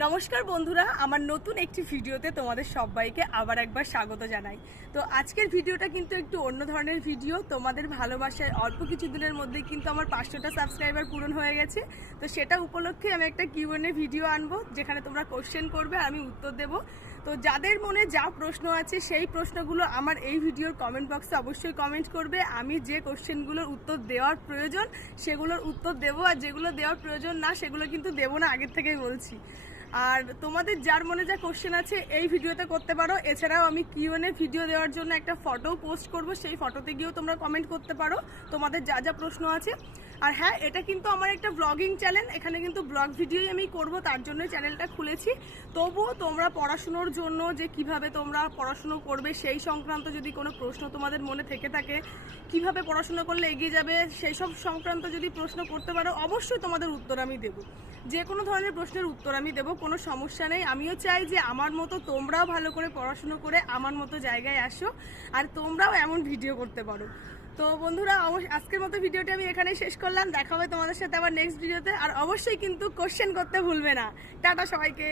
নমস্কার বন্ধুরা, আমার নতুন একটি ভিডিওতে তোমাদের সবাইকে আবার একবার স্বাগত জানাই। তো আজকের ভিডিওটা কিন্তু একটু অন্য ধরনের ভিডিও। তোমাদের ভালোবাসায় অল্প কিছু দিনের মধ্যে কিন্তু আমার 500টা সাবস্ক্রাইবার পূরণ হয়ে গেছে। তো সেটা উপলক্ষে আমি একটা কিউএনএ ভিডিও আনবো, যেখানে তোমরা কোশ্চেন করবে, আমি উত্তর দেব। তো যাদের মনে যা প্রশ্ন আছে সেই প্রশ্নগুলো আমার এই ভিডিওর কমেন্ট বক্সে অবশ্যই কমেন্ট করবে। আমি যে কোশ্চেনগুলোর উত্তর দেওয়ার প্রয়োজন সেগুলোর উত্তর দেবো, আর যেগুলো দেওয়ার প্রয়োজন না সেগুলো কিন্তু দেবো না, আগের থেকেই বলছি। আর তোমাদের যার মনে যা কোশ্চেন আছে এই ভিডিওতে করতে পারো। এছাড়াও আমি কিউএনএ ভিডিও দেওয়ার জন্য একটা ফটো পোস্ট করব, সেই ফটোতে গিয়েও তোমরা কমেন্ট করতে পারো তোমাদের যা যা প্রশ্ন আছে। আর হ্যাঁ, এটা কিন্তু আমার একটা ব্লগিং চ্যানেল, এখানে কিন্তু ব্লগ ভিডিওই আমি করব, তার জন্যই চ্যানেলটা খুলেছি। তবুও তোমরা পড়াশুনোর জন্য যে কিভাবে তোমরা পড়াশুনো করবে সেই সংক্রান্ত যদি কোনো প্রশ্ন তোমাদের মনে থেকে থাকে, কিভাবে পড়াশোনা করলে এগিয়ে যাবে সেই সব সংক্রান্ত যদি প্রশ্ন করতে পারো, অবশ্যই তোমাদের উত্তর আমি দেব। যে কোনো ধরনের প্রশ্নের উত্তর আমি দেব, কোনো সমস্যা নেই। আমিও চাই যে আমার মতো তোমরাও ভালো করে পড়াশুনো করে আমার মতো জায়গায় আসো, আর তোমরাও এমন ভিডিও করতে পারো। তো বন্ধুরা, আজকের মতো ভিডিওটি আমি এখানেই শেষ করলাম। দেখা হবে তোমাদের সাথে আবার নেক্সট ভিডিওতে। আর অবশ্যই কিন্তু কোশ্চেন করতে ভুলবে না। টাটা সবাইকে।